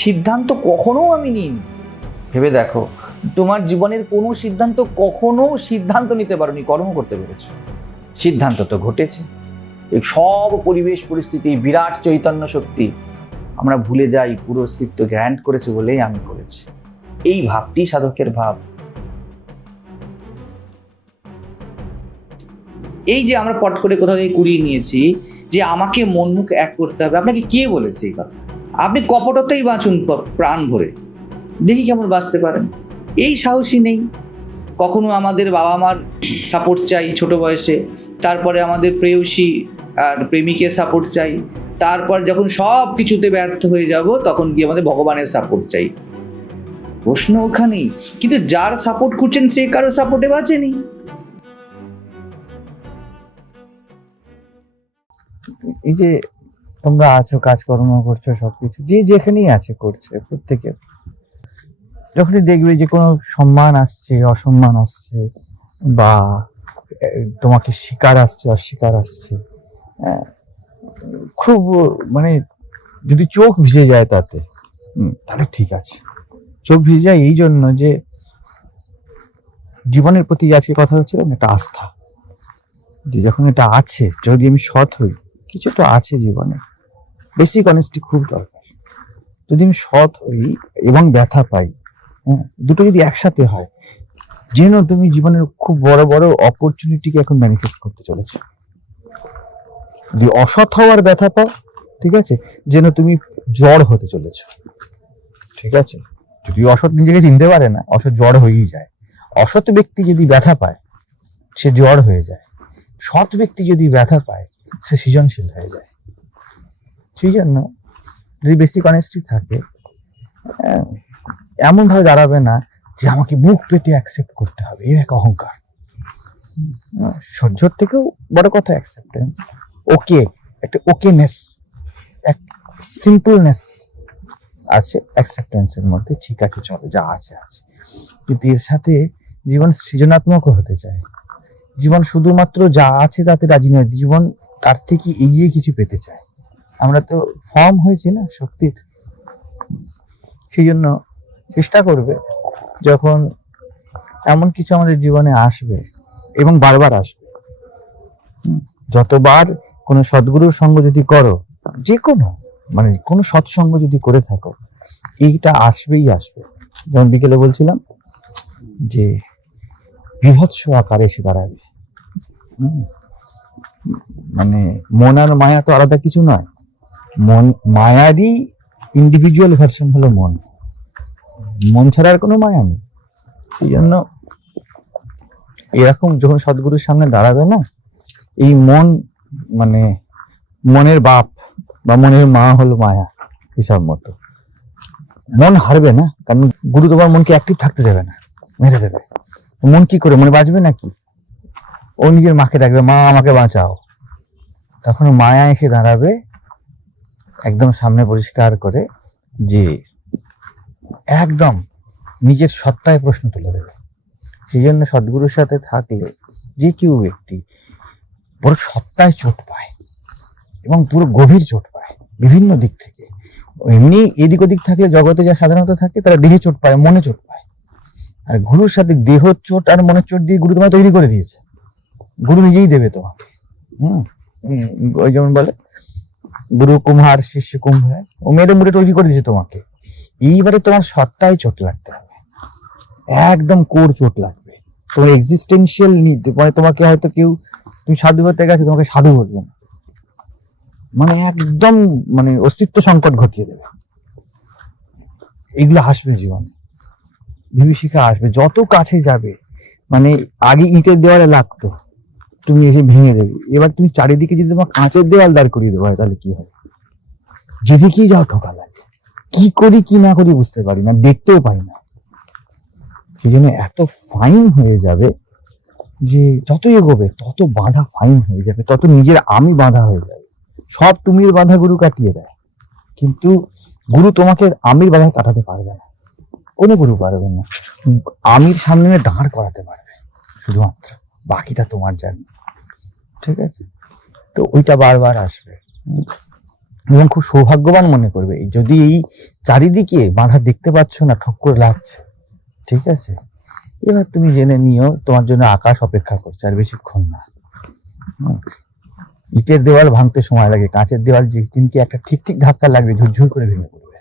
সিদ্ধান্ত কখনো আমি নিইনি। ভেবে দেখো, তোমার জীবনের কোনো সিদ্ধান্ত কখনো সিদ্ধান্ত নিতে পারোনি, কর্ম করতে পেরেছো। সিদ্ধান্ত তো ঘটেছে। এই সব পরিবেশ পরিস্থিতি, বিরাট চৈতন্য শক্তি আমরা ভুলে যাই পুরো অস্তিত্ব গ্র্যান্ট করেছে বলেই আমি করেছি। এই ভাবটি সাধকের ভাব। এই যে আমরা পট করে কোথাও থেকে কুড়িয়ে নিয়েছি যে আমাকে মন মুখ এক করতে হবে, আপনাকে কে বলেছে এই কথা? আপনি কপটতেই বাঁচুন প্রাণ ভরে, দেখি কেমন বাঁচতে পারেন। এই সাহসী নেই। কখনো আমাদের বাবা মার সাপোর্ট চাই ছোট বয়সে, তারপরে আমাদের প্রেয়সী আর প্রেমিকের সাপোর্ট চাই, তারপর যখন সব কিছুতে ব্যর্থ হয়ে যাব তখন গিয়ে আমাদের ভগবানের সাপোর্ট চাই। প্রশ্ন ওখানেই। কিন্তু যার সাপোর্ট খুঁজছেন সে কারো সাপোর্টে বাঁচেনি। এই যে তোমরা আছো, কাজকর্ম করছো, সবকিছু যে যেখানেই আছে করছে, প্রত্যেকের যখনই দেখবে যে কোনো সম্মান আসছে, অসম্মান আসছে, বা তোমাকে স্বীকার আসছে, অস্বীকার আসছে, খুব মানে যদি চোখ ভিজে যায় তাতে, তাহলে ঠিক আছে। চোখ ভিজে যায় এই জন্য যে জীবনের প্রতি আজকে কথা হচ্ছে একটা আস্থা, যে যখন এটা আছে, যদি আমি সৎ হই, কিছু তো আছে জীবনে, বেসিক অনেস্টি খুব দরকার। যদি আমি সৎ হই এবং ব্যথা পাই, দুটো যদি একসাথে হয়, যেন তুমি জীবনের খুব বড় বড় অপরচুনিটিকে এখন ম্যানিফেস্ট করতে চলেছে। যদি অসৎ হওয়ার ব্যথা পাও, ঠিক আছে, যেন তুমি জ্বর হতে চলেছ, ঠিক আছে। যদি অসৎ নিজেকে চিনতে পারে না, অসৎ জ্বর হয়েই যায়। অসৎ ব্যক্তি যদি ব্যথা পায়, সে জ্বর হয়ে যায়। সৎ ব্যক্তি যদি ব্যথা পায়, সে সৃজনশীল হয়ে যায়। সেই জন্য যদি বেসিক অনেস্টি থাকে, এমন ভাবে দাঁড়াবে না যে আমাকে বুক পেতে অ্যাকসেপ্ট করতে হবে, এর এক অহংকার। সহ্যর থেকেও বড় কথা অ্যাকসেপ্টেন্স, ওকে, একটা ওকেনেস, এক সিম্পলনেস আছে অ্যাকসেপ্টেন্সের মধ্যে। ঠিক আছে, চলো, যা আছে আছে। কিন্তু এর সাথে জীবন সৃজনাত্মকও হতে চায়। জীবন শুধুমাত্র যা আছে তাতে রাজি নয়, জীবন তার থেকে এগিয়ে কিছু পেতে চায়। আমরা তো ফর্ম হয়েছি না শক্তির। সেই জন্য চেষ্টা করবে যখন এমন কিছু আমাদের জীবনে আসবে, এবং বারবার আসবে, যতবার কোনো সদ্গুরুর সঙ্গ যদি করো, যে কোনো মানে কোনো সৎসঙ্গ যদি করে থাকো, এইটা আসবেই আসবে। যেমন বিকেলে বলছিলাম যে বিভৎস আকারে এসে দাঁড়াবে। মানে মন আর মায়া তো আলাদা কিছু নয়। মন, মায়ারই ইন্ডিভিজুয়াল ভার্সন হলো মন। মন ছাড়া আর কোনো মায়া নেই। এই জন্য এরকম যখন সদ্গুরুর সামনে দাঁড়াবে না, এই মন মানে মনের বাপ বা মনের মা হলো মায়া, হিসাব মতো। মন হারবে না, কারণ গুরু তোমার মনকে অ্যাক্টিভ থাকতে দেবে না, মেরে দেবে। মন কি করে, মনে বাঁচবে নাকি? ও নিজের মাকে ডাকবে, মা আমাকে বাঁচাও। তখন মায়া এসে দাঁড়াবে একদম সামনে পরিষ্কার করে, যে একদম নিজের সত্তায় প্রশ্ন তুলে দেবে। সেই জন্য সদ্গুরুর সাথে থাকলে যে কেউ ব্যক্তি বড় সত্তায় চোট পায়, এবং পুরো গভীর চোট পায় বিভিন্ন দিক থেকে। এমনি এদিক ওদিক থাকলে জগতে যা সাধারণত থাকে, তারা দেহে চোট পায়, মনে চোট পায়। আর গুরুর সাথে দেহ চোট আর মনের চোট দিয়ে গুরু তোমায় তৈরি করে দিয়েছে। গুরু নিজেই দেবে তোমাকে। ওই যেমন বলে গুরু কুম্হার, শিষ্য কুম্ভ, ও মেরে মুড়ে তৈরি করে দিয়েছে তোমাকে। এইবারে তোমার সত্তায় চোট লাগতে হবে, একদম কোর চোট লাগবে। তোমার এক্সিস্টেন্সিয়াল নিড, মানে তোমাকে হয়তো কেউ, তুমি সাধু হতে গেছে, তোমাকে সাধু বলবে না, মানে একদম মানে অস্তিত্ব সংকট ঘটিয়ে দেবে। এগুলো আসবে জীবনে, বিভীষিকা আসবে, যত কাছে যাবে। মানে আগে ইটের দেওয়ালে লাগতো, তুমি এসে ভেঙে দেবে। এবার তুমি চারিদিকে যদি তোমার কাঁচের দেওয়াল দাঁড় করিয়ে দেবো, তাহলে কি হবে? যেদিকেই যাও ঠকা লাগে। কি করি কি না করি বুঝতে পারি না, দেখতেও পারি না। সেই জন্য এত ফাইন হয়ে যাবে যে যত এগোবে তত বাঁধা ফাইন হয়ে যাবে, তত নিজের আমি বাঁধা হয়ে যাবে। সব তুমির বাঁধা গুরু কাটিয়ে দেয়, কিন্তু গুরু তোমাকে আমির বাঁধা কাটাতে পারবে না, কোনো গুরু পারবে না। আমির সামনে দাঁড় করাতে পারবে শুধুমাত্র, বাকিটা তোমার জানি, ঠিক আছে? তো ওইটা বারবার আসবে। এবং খুব সৌভাগ্যবান মনে করবে যদি এই চারিদিকে বাধা দেখতে পাচ্ছ না, ঠক্কর লাগছে, ঠিক আছে? এবার তুমি জেনে নিও তোমার জন্য আকাশ অপেক্ষা করছে, আর বেশিক্ষণ না। ইটের দেওয়াল ভাঙতে সময় লাগে, কাঁচের দেওয়াল যেদিনকে একটা ঠিক ঠিক ধাক্কা লাগবে ঝুরঝুর করে ভেঙে পড়বে।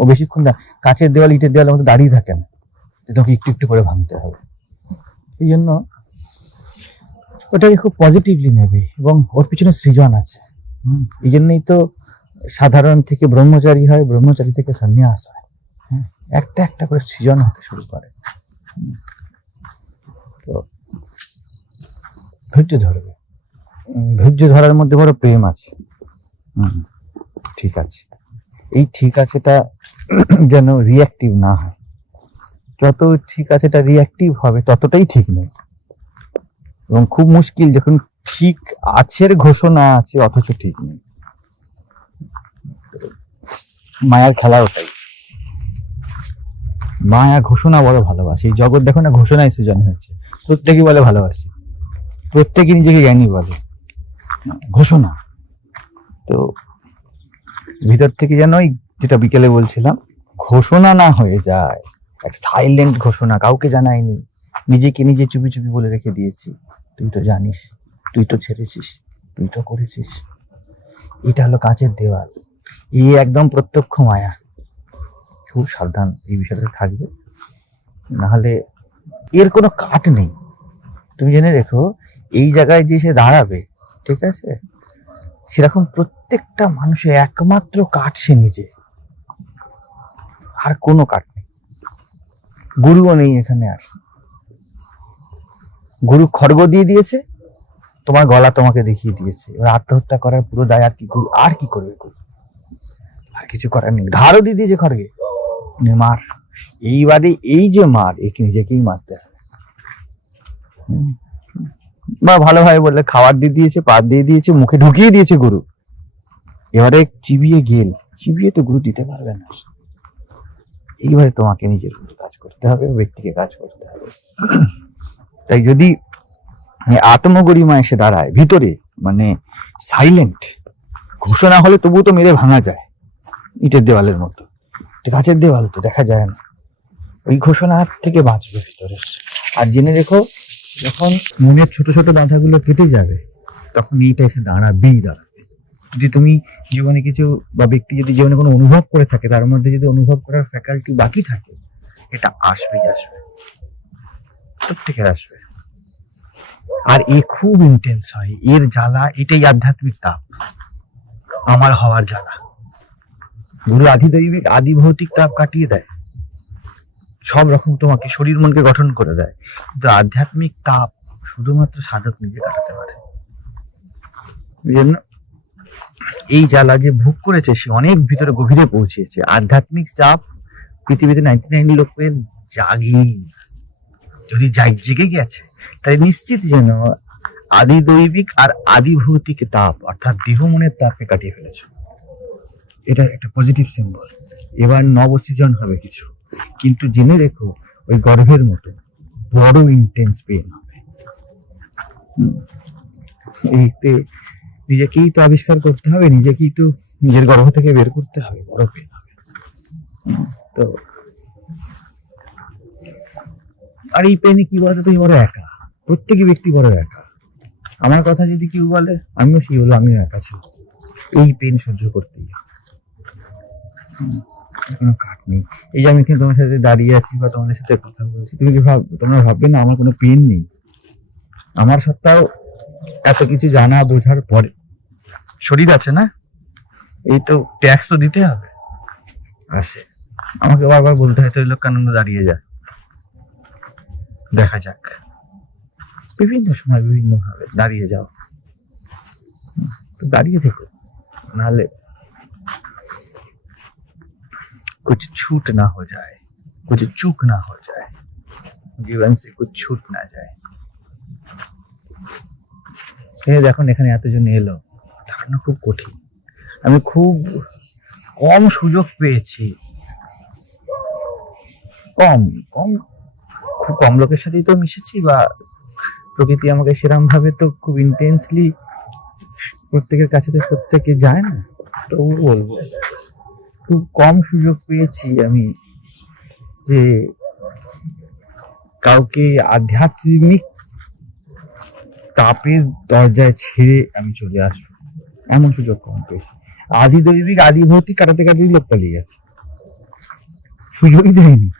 ও বেশিক্ষণ না, কাঁচের দেওয়াল ইটের দেওয়ালের মতো দাঁড়িয়ে থাকে না, তোমাকে একটু একটু করে ভাঙতে হবে। এই জন্য ওটাকে খুব পজিটিভলি নেবে, এবং ওর পিছনে সৃজন আছে। এই জন্যই তো সাধারণ থেকে ব্রহ্মচারী হয়, ব্রহ্মচারী থেকে সন্ন্যাস হয়। একটা একটা করে সৃজন হতে শুরু করে। তো ধৈর্য ধরবে, ধৈর্য ধরার মধ্যে বড় প্রেম আছে। ঠিক আছে, এই ঠিক আছেটা যেন রিয়াক্টিভ না হয়। যত ঠিক আছেটা রিয়াক্টিভ হবে ততটাই ঠিক নেই। এবং খুব মুশকিল যখন ঠিক আছের ঘোষণা আছে অথচ ঠিক নেই। মায়ার খেলা ওটাই। মায়া ঘোষণা বড় ভালোবাসে। এই জগৎ দেখো না, ঘোষণায় সৃজন হয়েছে। প্রত্যেকেই বলে ভালোবাসি, প্রত্যেকে নিজেকে জ্ঞানী বলে, ঘোষণা। তো ভিতর থেকে যেন ওই যেটা বিকেলে বলছিলাম, ঘোষণা না হয়ে যায়, একটা সাইলেন্ট ঘোষণা, কাউকে জানায়নি, নিজেকে নিজে চুপি চুপি বলে রেখে দিয়েছি, তুই তো জানিস, তুই তো ছেড়েছিস, তুই তো করেছিস। এটা হলো কাঁচের দেওয়াল, এই একদম প্রত্যক্ষ মায়া। খুব সাবধান এই বিষয়টাতে থাকবে, নাহলে এর কোনো কাট নেই। তুমি জেনে রেখো, এই জায়গায় যে সে দাঁড়াবে, ঠিক আছে, সেরকম প্রত্যেকটা মানুষের একমাত্র কাঠ সে নিজে, আর কোনো কাঠ নেই। গুরুও নেই এখানে। আসে গুরু খড়গ দিয়ে দিয়েছে, তোমার গলা তোমাকে দেখিয়ে দিয়েছে। এবার আত্মহত্যা করার পুরো দায় আর কি গুরু, আর কি করবে গুরু? আর কিছু করার নেই। ধারও দিয়ে দিয়েছে খড়গে, মার। এইবারে এই যে মার, একে নিজেকেই মারতে হবে। বা ভালোভাবে বললে খাবার দিয়ে দিয়েছে, পাত দিয়ে দিয়েছে, মুখে ঢুকিয়ে দিয়েছে গুরু। এবারে চিবিয়ে গেল, চিবিয়ে তো গুরু দিতে পারবে না। এইবারে তোমাকে নিজের কাজ করতে হবে, ব্যক্তিকে কাজ করতে হবে। তাই যদি আত্মগরিমা এসে দাঁড়ায় ভিতরে, মানে সাইলেন্ট ঘোষণা হলে তবুও তো মেরে ভাঙা যায়, ইটের দেওয়ালের মতো। কাঁচের দেওয়াল তো দেখা যায় না, ওই ঘোষণার থেকে বাঁচবে ভিতরে। আর জেনে রেখো, যখন মনের ছোট ছোট বাধাগুলো কেটে যাবে, তখন এইটা এসে দাঁড়াবেই দাঁড়াবে। যদি তুমি জীবনে কিছু, বা ব্যক্তি যদি জীবনে কোনো অনুভব করে থাকে, তার মধ্যে যদি অনুভব করার ফ্যাকাল্টি বাকি থাকে, এটা আসবেই আসবে, প্রত্যেকের আসবে। আর এ খুব ইন্টেন্স হয়, এর জ্বালা, এটাই আধ্যাত্মিক তাপ, আমার হওয়ার জ্বালা। গুরু আধিদৈবিক আদি ভৌতিক তাপ কাটিয়ে দেয়, সব রকম তোমাকে শরীর মনকে গঠন করে দেয়, কিন্তু আধ্যাত্মিক তাপ শুধুমাত্র সাধক নিজে কাটাতে পারে। এই জ্বালা যে ভোগ করেছে, সে অনেক ভিতরে গভীরে পৌঁছেছে। আধ্যাত্মিক চাপ পৃথিবীতে 99 লোকের জাগেই, যদি জেগে গেছে, তাই নিশ্চিত যেন আদি দৈবিক আর আদি ভৌতিক তাপ, অর্থাৎ দেহ মনের তাপকে কাটিয়ে ফেলেছ। এটা একটা পজিটিভ সিম্বল। এবার নবসৃজন হবে কিছু, কিন্তু জেনে রেখো, ওই গর্ভের মতো বড় ইন্টেন্স পেন হবে। এইতে নিজেকেই তো আবিষ্কার করতে হবে, নিজেকেই তো নিজের গর্ভ থেকে বের করতে হবে, বড় পেন হবে। তো আর এই পেনে কি বলতো, তুমি বড় একা, প্রত্যেকই ব্যক্তি বড় একা। আমার কথা যদি কেউ বলে, আমিও সেই বলবো, আমিও একা ছিল। এই পেন সহ্য করতেই কোনো কাট নেই। এই যে আমি এখানে তোমার সাথে দাঁড়িয়ে আছি বা তোমাদের সাথে কথা বলছি, তুমি কি তোমরা ভাববে না আমার কোনো পেন নেই? আমার সত্ত্বেও এত কিছু জানা বোঝার পরে শরীর আছে না, এই তো ট্যাক্স তো দিতে হবে। আসে, আমাকে বারবার বলতে হয় ত্রৈলোক্যানন্দ দাঁড়িয়ে যা, দেখা যাক। বিভিন্ন সময় বিভিন্ন ভাবে দাঁড়িয়ে যাও, তো দাঁড়িয়ে থেকো, নাহলে कुछ छूट ना हो जाए, कुछ चूक ना हो जाए, जीवन से कुछ छूट ना जाए। দেখুন এখানে এতজন এলো, ধারণা খুব কঠিন। আমি খুব কম সুযোগ পেয়েছি, খুব কম লোকের সাথেই তো মিশেছি, বা প্রকৃতি আমাকে সেরকম ভাবে তো খুব ইন্টেন্সলি প্রত্যেকের কাছে তো প্রত্যেকে যায় না, তবু বলবো খুব কম সুযোগ পেয়েছি আমি যে কাউকে আধ্যাত্মিক তাপের দরজায় ছেড়ে আমি চলে আসবো, এমন সুযোগ কম পেয়েছি। আদি দৈবিক আদি ভৌতিক কাটাতে কাটাতে লোক পালিয়ে গেছে, সুযোগই দেয়নি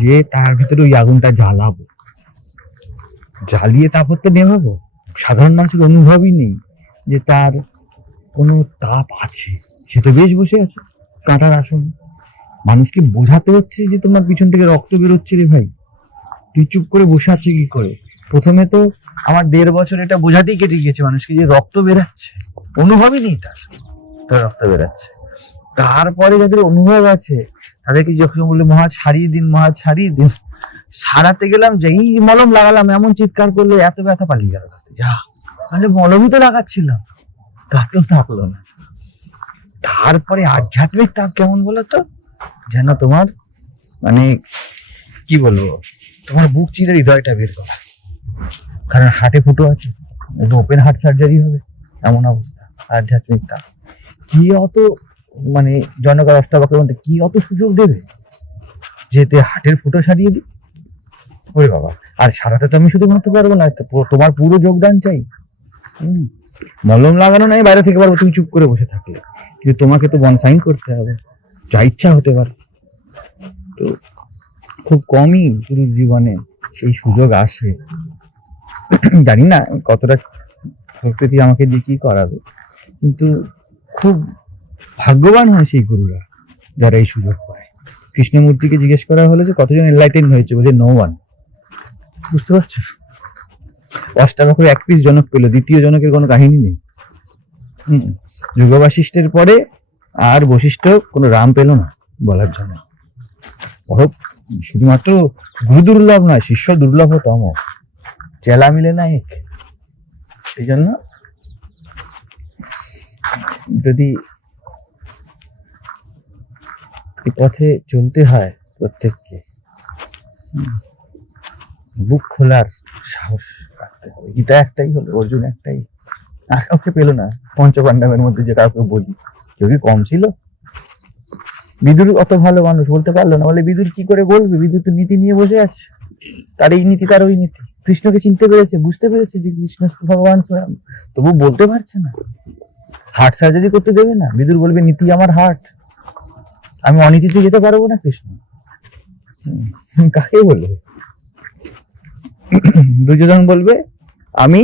যে তার ভিতরে ওই আগুনটা জ্বালাবো, জ্বালিয়ে তারপর তো নেভাবো। সাধারণ মানুষের অনুভবই নেই যে তার কোনো তাপ আছে, সে তো বেশ বসে আছে কাঁটার আসন। মানুষকে বোঝাতে হচ্ছে যে তোমার পিছন থেকে রক্ত বেরোচ্ছে রে ভাই, তুই চুপ করে বসে আছিস কি করে। প্রথমে তো আমার 1.5 বছর এটা বোঝাতেই কেটে গিয়েছে মানুষকে যে রক্ত বেরাচ্ছে, অনুভবই নেই তার রক্ত বেরাচ্ছে। তারপরে যাদের অনুভব আছে তাদেরকে যখন বললে মহাজ সারিয়ে দিন, মহাজ সারিয়ে দিন, সারাতে গেলাম যেই মলম লাগালাম এমন চিৎকার করলে এত ব্যথা পালিয়ে গেল। যা তাহলে মলমই তো লাগাচ্ছিলাম, তাতেও থাকলো না। তারপরে আধ্যাত্মিক তাপ কেমন বলো তো, যেন তোমার মানে কি বলবো, তোমার বুক চিরে হৃদয়টা বের করা, কারণ হার্টে ফুটো আছে, ওপেন হার্ট সার্জারি হবে এমন অবস্থা। আধ্যাত্মিক তাপ কি অত মানে জনকার অষ্টাবক্রের মধ্যে কি অত সুযোগ দেবে যেতে হার্টের ফুটো সারিয়ে দিই? ওরে বাবা, আর সারাতে তো আমি শুধু মারতে পারবো না, তোমার পুরো যোগদান চাই। মলম লাগানো নাই, বাইরে থেকে পারবো, তুমি চুপ করে বসে থাকলে, কিন্তু তোমাকে তো বনসাইন করতে হবে, যা ইচ্ছা হতে পারে। তো খুব কমই পুরুষ জীবনে সেই সুযোগ আসে। জানি না কতটা প্রকৃতি আমাকে দিয়ে কি করাবে, কিন্তু খুব ভাগ্যবান হয় সেই গুরুরা যারা এই সুযোগ পায়। কৃষ্ণমূর্তিকে জিজ্ঞেস করা হলো যে কতজন এনলাইটেন হয়েছে, বলে নো ওয়ান। বুঝতে পারছো, অষ্টাবক্র 1 পিস জনক পেল, দ্বিতীয় জনকের কোনো কাহিনী নেই। যুগ বাশিষ্ঠের পরে আর বশিষ্ঠ কোনো রাম পেল না বলার জন্য। শুধুমাত্র গুরু দুর্লভ নয়, শিষ্য দুর্লভতম, চেলা মিলে না এক। সেই জন্য যদি এই পথে চলতে হয় প্রত্যেককে বুক খোলার সাহস রাখতে হবে। গীতা একটাই হলো, অর্জুন একটাই, আর কাউকে পেলো না পঞ্চপাণ্ডবের মধ্যে যে কাউকে বলি। কেউ কি কম ছিল? বিদুর অত ভালো মানুষ, বলতে পারলো না, বলে বিদুর কি করে বলবে, বিদুর তো নীতি নিয়ে বসে আছে, তার এই নীতি তার ওই নীতি। কৃষ্ণকে চিনতে পেরেছে, বুঝতে পেরেছে যে কৃষ্ণ ভগবান স্বয়ং, তবু বলতে পারছে না। হার্ট সার্জারি করতে দেবে না, বিদুর বলবে নীতি আমার হার্ট, আমি অনীতিতে যেতে পারবো না। কৃষ্ণ কাকে বলবে? দুর্যোধন বলবে আমি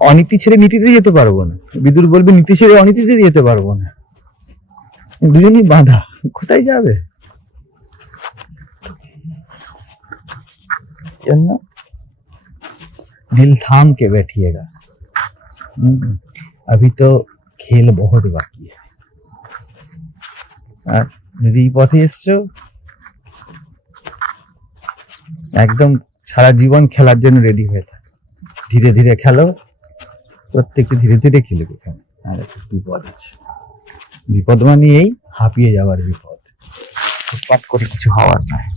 অনীতি ছেড়ে নীতিতে যেতে পারবো না, বিদুর বলবে নীতি ছেড়ে অনীতিতে যেতে পারবো না। দুজনই বাঁধা, কোথায় যাবে? জন্য দিল থাম কে बैठिएगा, अभी तो खेल बहुत बाकी है। আর যদি এই পথে এসছো, একদম সারা জীবন খেলার জন্য রেডি হয়ে থাক, ধীরে ধীরে খেলো, প্রত্যেককে ধীরে ধীরে খেলবে। এখানে আর একটা বিপদ আছে, বিপদ মানে এই হাঁপিয়ে যাওয়ার বিপদ, পাট করে কিছু হওয়ার নয়।